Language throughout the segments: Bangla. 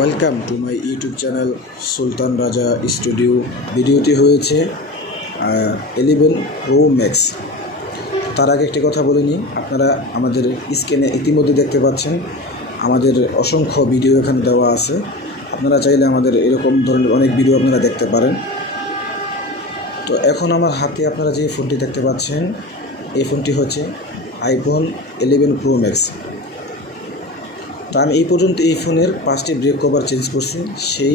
Welcome to my YouTube channel Sultan Raja studio. ভিডিওটি হয়েছে 11 প্রো ম্যাক্স। তার আগে একটি কথা বলে নিই, আপনারা আমাদের স্ক্রিনে ইতিমধ্যে দেখতে পাচ্ছেন আমাদের অসংখ্য ভিডিও এখানে দেওয়া আছে। আপনারা চাইলে আমাদের এরকম ধরনের অনেক ভিডিও আপনারা দেখতে পারেন। তো এখন আমার হাতে আপনারা যে ফোনটি দেখতে পাচ্ছেন, এই ফোনটি হচ্ছে আইফোন 11 প্রো ম্যাক্স। তো আমি এই পর্যন্ত এই ফোনের 5টি ব্রেক কভার চেঞ্জ করছি। সেই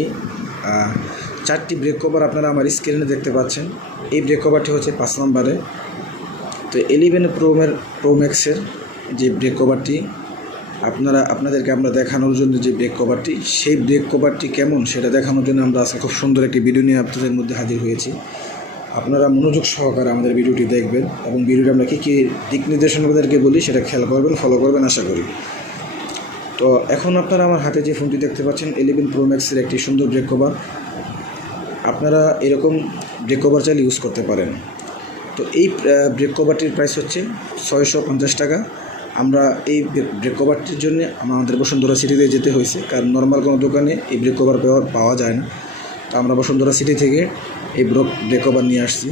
4টি ব্রেক কভার আপনারা আমার স্ক্রিনে দেখতে পাচ্ছেন। এই ব্রেক কভারটি হচ্ছে 5 নম্বরে। তো 11 প্রো ম্যাক্সের যে ব্রেক কভারটি আপনাদেরকে আমরা দেখানোর জন্য যে ব্রেক কভারটি, সেই ব্রেক কভারটি কেমন সেটা দেখানোর জন্য আমরা আজকে খুব সুন্দর একটি ভিডিও নিয়ে আপনাদের মধ্যে হাজির হয়েছি। আপনারা মনোযোগ সহকারে আমাদের ভিডিওটি দেখবেন এবং ভিডিওটি আমরা কী দিক নির্দেশনাদেরকে বলি সেটা খেয়াল করবেন, ফলো করবেন আশা করি। তো এখন আপনারা আমার হাতে যে ফোনটি দেখতে পাচ্ছেন 11 প্রো ম্যাক্সের একটি সুন্দর ব্রেক কভার। আপনারা এরকম ব্রেক কভার চাইলে ইউজ করতে পারেন। তো এই ব্রেক কভারটির প্রাইস হচ্ছে 650 টাকা। আমরা এই ব্রেক কভারটির জন্য আমাদের বসুন্ধরা সিটিতে যেতে হয়েছে, কারণ নর্মাল কোনো দোকানে এই ব্রেক কভার পাওয়া যায় না। তো আমরা বসুন্ধরা সিটি থেকে এই ব্রেক কভার নিয়ে আসছি।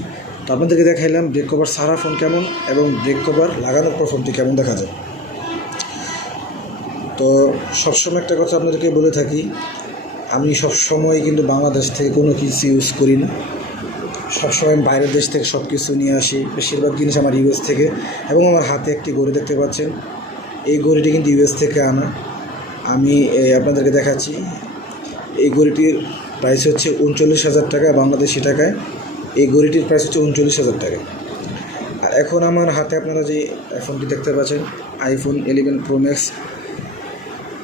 তো আপনাদেরকে দেখাইলাম ব্রেক কভার সারা ফোন কেমন এবং ব্রেক কভার লাগানোর পর ফোনটি কেমন দেখা যায়। তো সবসময় একটা কথা আপনাদেরকে বলে থাকি, আমি সবসময় কিন্তু বাংলাদেশ থেকে কোনো কিছু ইউজ করি না। সবসময় বাইরের দেশ থেকে সব কিছু নিয়ে আসি। বেশিরভাগ জিনিস আমার ইউএস থেকে। এবং আমার হাতে একটি ঘড়ি দেখতে পাচ্ছেন, এই ঘড়িটি কিন্তু ইউএস থেকে আনা। আমি আপনাদেরকে দেখাচ্ছি। এই ঘড়িটির প্রাইস হচ্ছে 39,000 টাকা বাংলাদেশি টাকায়। এই ঘড়িটির প্রাইস হচ্ছে 39,000 টাকা। আর এখন আমার হাতে আপনারা যে ফোনটি দেখতে পাচ্ছেন আইফোন 11 প্রো ম্যাক্স।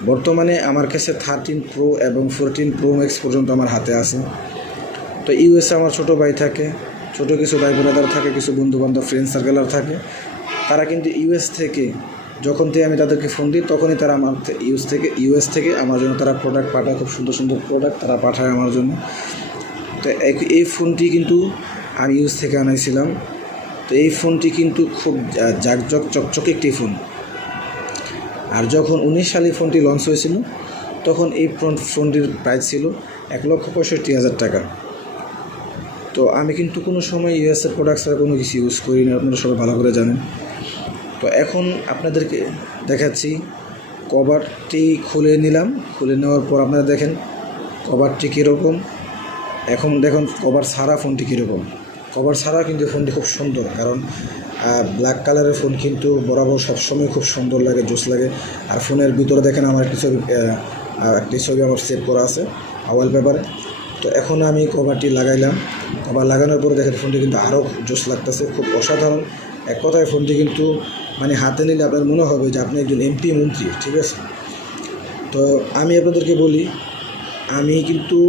বর্তমানে আমার কাছে 13 প্রো এবং 14 প্রো ম্যাক্স পর্যন্ত আমার হাতে আছে। তো ইউএসএ আমার ছোটো ভাই থাকে, ছোটো কিছু ভাই বোনেদার থাকে, কিছু বন্ধুবান্ধব ফ্রেন্ড সার্কেলার থাকে। তারা কিন্তু ইউএস থেকে যখন থেকে আমি তাদেরকে ফোন দিই, তখনই তারা আমার ইউএস থেকে আমার জন্য তারা প্রোডাক্ট পাঠায়, খুব সুন্দর সুন্দর প্রোডাক্ট তারা পাঠায় আমার জন্য। তো এই ফোনটি কিন্তু আমি ইউএস থেকে আনাইছিলাম। তো এই ফোনটি কিন্তু খুব জাকজক চকচকে একটি ফোন। আর যখন 19 সালে ফোনটি লঞ্চ হয়েছিল, তখন এই ফোনটির প্রাইস ছিল 1,65,000 টাকা। তো আমি কিন্তু কোনো সময় ইউএসএর প্রোডাক্ট ছাড়া কোনো কিছু ইউজ করি না, আপনারা সবাই ভালো করে জানেন। তো এখন আপনাদেরকে দেখাচ্ছি, কভারটি খুলে নিলাম। খুলে নেওয়ার পর আপনারা দেখেন কভারটি কীরকম। এখন দেখুন কভার ছাড়া ফোনটি কীরকম। কভার ছাড়া কিন্তু ফোনটি খুব সুন্দর, কারণ ব্ল্যাক কালারের ফোন কিন্তু বরাবর সবসময় খুব সুন্দর লাগে, জোস লাগে। আর ফোনের ভিতরে দেখেন আমার একটি ছবি আমার সেভ করা আছে ওয়ালপেপারে। তো এখন আমি কভারটি লাগাইলাম। কভার লাগানোর পরে দেখেন ফোনটি কিন্তু আরও জোস লাগতেছে, খুব অসাধারণ। এক কথায় ফোনটি কিন্তু মানে হাতে নিলে আপনার মনে হবে যে আপনি একজন এমপি মন্ত্রী, ঠিক আছে। তো আমি আপনাদেরকে বলি, আমি কিন্তু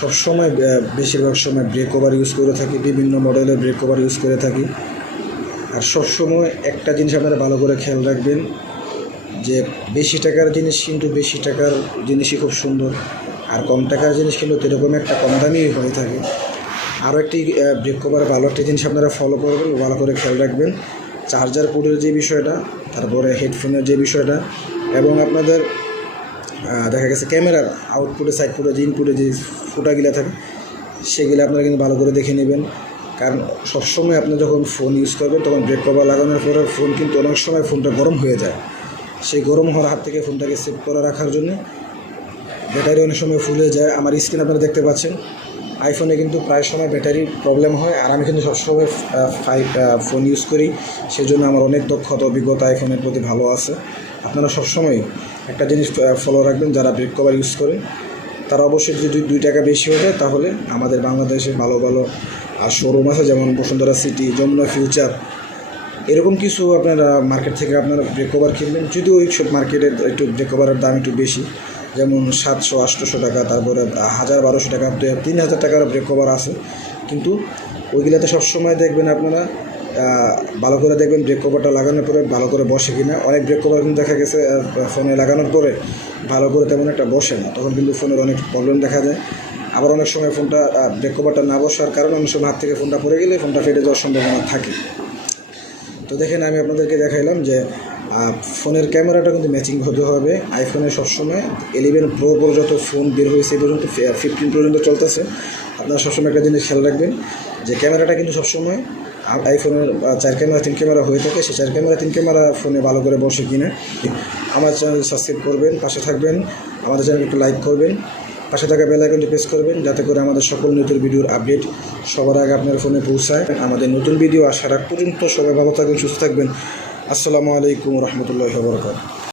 সবসময় বেশিরভাগ সময় ব্রেক কভার ইউজ করে থাকি, বিভিন্ন মডেলের ব্রেক কভার ইউজ করে থাকি। আর সবসময় একটা জিনিস আপনারা ভালো করে খেয়াল রাখবেন, যে বেশি টাকার জিনিস কিন্তু বেশি টাকার জিনিসই খুব সুন্দর, আর কম টাকার জিনিস কিন্তু এরকম একটা কম দামি হয়ে থাকে। আরও একটি ব্রেক কভার ভালো একটা জিনিস আপনারা ফলো করবেন, ভালো করে খেয়াল রাখবেন, চার্জার পোর্টের যে বিষয়টা, তারপরে হেডফোনের যে বিষয়টা, এবং আপনাদের দেখা গেছে ক্যামেরার আউটপুটে সাইডপুটে যে ইনপুটে যে ফুটাগুলো থাকে, সেগুলো আপনারা কিন্তু ভালো করে দেখে নেবেন। কারণ সবসময় আপনি যখন ফোন ইউজ করবেন, তখন ব্রেক কভার লাগানোর পরে ফোন কিন্তু অনেক সময় ফোনটা গরম হয়ে যায়। সেই গরম হওয়ার হাত থেকে ফোনটাকে সেভ করে রাখার জন্য ব্যাটারি অনেক সময় ফুলে যায়। আমার স্ক্রিন আপনারা দেখতে পাচ্ছেন, আইফোনে কিন্তু প্রায় সময় ব্যাটারির প্রবলেম হয়। আর আমি কিন্তু সবসময় ফোন ইউজ করি, সেজন্য আমার অনেক দক্ষতা অভিজ্ঞতা আইফোনের প্রতি ভালো আছে। আপনারা সবসময় একটা জিনিস ফলো রাখবেন, যারা ব্রেক কভার ইউজ করেন তারা অবশ্যই যদি 2 টাকা বেশি হয়ে যায়, তাহলে আমাদের বাংলাদেশে ভালো ভালো শোরুম আছে, যেমন বসুন্ধরা সিটি, যমুনা ফিউচার, এরকম কিছু আপনারা মার্কেট থেকে আপনারা ব্রেক কভার কিনবেন। যদিও ওই সব মার্কেটের একটু ব্রেক কভারের দাম একটু বেশি, যেমন 700-800 টাকা, তারপরে 1000-1200 টাকা, 3000 টাকার ব্রেক কভার আছে। কিন্তু ওইগুলোতে সবসময় দেখবেন আপনারা ভালো করে দেখবেন ব্রেক কভারটা লাগানোর পরে ভালো করে বসে কিনা। অনেক ব্রেক কভার কিন্তু দেখা গেছে ফোনে লাগানোর পরে ভালো করে তেমন একটা বসে না, তখন কিন্তু ফোনের অনেক প্রবলেম দেখা যায়। আবার অনেক সময় ফোনটা ব্রেক কভারটা না বসার কারণে অনেক সময় হাত থেকে ফোনটা পড়ে গেলে ফোনটা ফেটে যাওয়ার সম্ভাবনা থাকে। তো দেখেন আমি আপনাদেরকে দেখাইলাম যে ফোনের ক্যামেরাটা কিন্তু ম্যাচিং হতে হবে। আইফোনে সবসময় 11 প্রো পর্যন্ত ফোন বের হয়েছে, এই পর্যন্ত 15 পর্যন্ত চলতেছে। আপনারা সবসময় একটা জিনিস খেয়াল রাখবেন যে ক্যামেরাটা কিন্তু সবসময় আইফোনের 4 ক্যামেরা 3 ক্যামেরা হয়ে থাকে, সেই 4 ক্যামেরা 3 ক্যামেরা ফোনে ভালো করে বসে কিনা। আমার চ্যানেল সাবস্ক্রাইব করবেন, পাশে থাকবেন, আমাদের চ্যানেল একটু লাইক করবেন, পাশে থাকা বেল আইকনটি প্রেস করবেন যাতে করে আমাদের সকল নতুন ভিডিওর আপডেট সবার আগে আপনার ফোনে পৌঁছায়। আমাদের নতুন ভিডিও আসার আগ পর্যন্ত সবাই ভালো থাকবেন, সুস্থ থাকবেন। আসসালামু আলাইকুম রহমতুল্লাহি ওয়া বারাকাতুহু।